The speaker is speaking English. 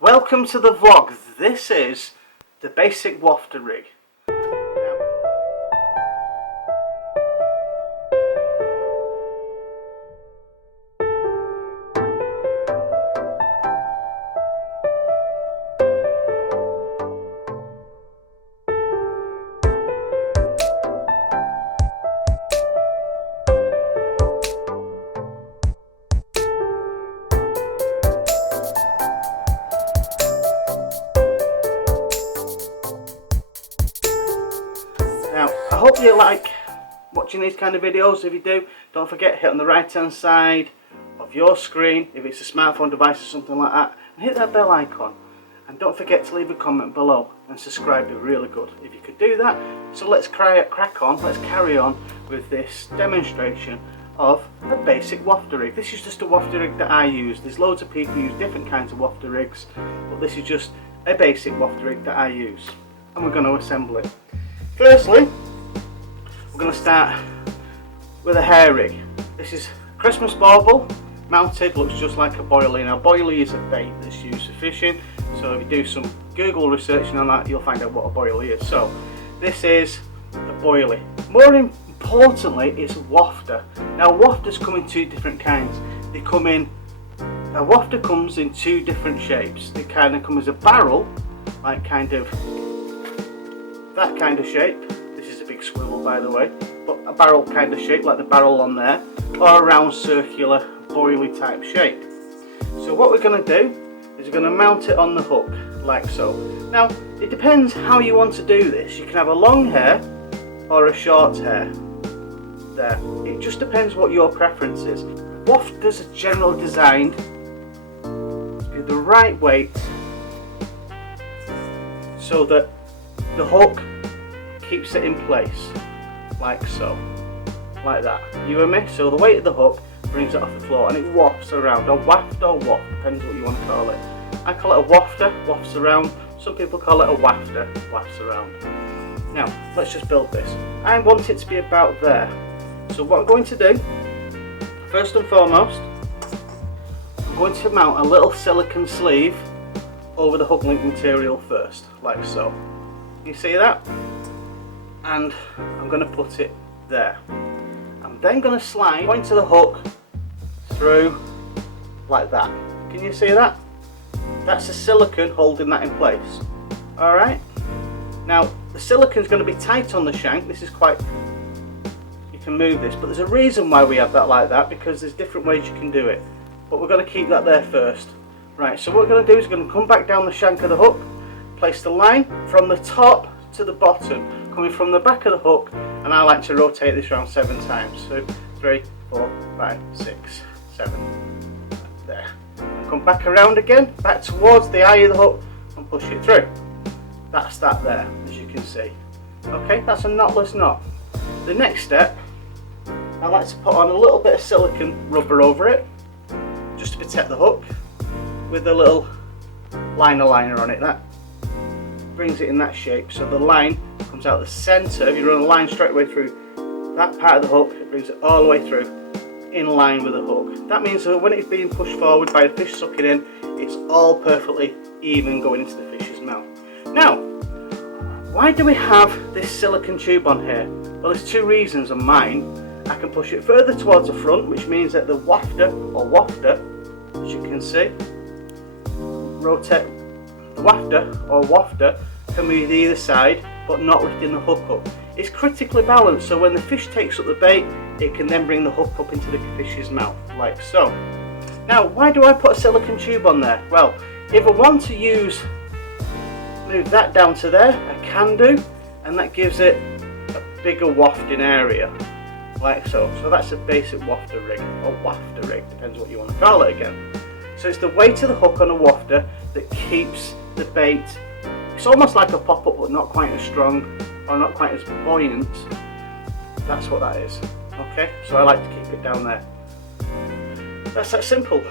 Welcome to the vlog. This is the basic Wafter rig. Now, I hope you like watching these kind of videos. If you do, don't forget, hit on the right hand side of your screen, if it's a smartphone device or something like that, and hit that bell icon. And don't forget to leave a comment below and subscribe, it'd be really good if you could do that. So let's crack on, let's carry on with this demonstration of a basic Wafter rig. This is just a Wafter rig that I use. There's loads of people who use different kinds of Wafter rigs, but this is just a basic Wafter rig that I use. And we're going to assemble it. Firstly, we're going to start with a hair rig. This is a Christmas bauble, mounted, looks just like a boilie. Now, boilie is a bait that's used for fishing, so if you do some Google researching on that, you'll find out what a boilie is. So, this is a boilie. More importantly, it's a wafter. Now, wafters come in two different kinds. They come in, a wafter comes in two different shapes. They kind of come as a barrel, like kind of that kind of shape. This is a big swivel, by the way, but a barrel kind of shape, like the barrel on there, or a round circular boilie type shape. So what we're going to do is we're going to mount it on the hook like so. Now it depends how you want to do this. You can have a long hair or a short hair there. It just depends what your preference is. Wafters are generally designed to be the right weight so that the hook keeps it in place, like so, like that. You and me? So the weight of the hook brings it off the floor and it wafts around, or waft or waft, depends what you want to call it. I call it a wafter, wafts around. Some people call it a wafter, wafts around. Now, let's just build this. I want it to be about there. So what I'm going to do, first and foremost, I'm going to mount a little silicone sleeve over the hook link material first, like so. You see that? And I'm going to put it there. I'm then going to slide point to the hook through like that. Can you see that? That's the silicone holding that in place. Alright? Now the silicone is going to be tight on the shank. This is quite, you can move this, but there's a reason why we have that like that, because there's different ways you can do it. But we're going to keep that there first. Right, so what we're going to do is we're going to come back down the shank of the hook, place the line from the top to the bottom, coming from the back of the hook, and I like to rotate this around 7 times. So 3, 4, 5, 6, 7. There. And come back around again, back towards the eye of the hook, and push it through. That's that there, as you can see. Okay, that's a knotless knot. The next step, I like to put on a little bit of silicone rubber over it, just to protect the hook, with a little liner on it. That brings it in that shape, so the line comes out the centre. If you run a line straight away through that part of the hook, it brings it all the way through in line with the hook. That means that when it's being pushed forward by the fish sucking in, it's all perfectly even going into the fish's mouth. Now, why do we have this silicone tube on here? Well, there's two reasons on mine. I can push it further towards the front, which means that the wafter or wafter, as you can see, rotate the wafter or wafter can move either side, but not lifting the hook up. It's critically balanced, so when the fish takes up the bait, it can then bring the hook up into the fish's mouth, like so. Now, why do I put a silicone tube on there? Well, if I want to move that down to there, I can do, and that gives it a bigger wafting area, like so. So that's a basic Wafter rig, or Wafter rig, depends what you want to call it again. So it's the weight of the hook on a wafter that keeps the bait. It's almost like a pop-up, but not quite as strong or not quite as buoyant. That's what that is. Okay, so I like to keep it down there. That's that simple.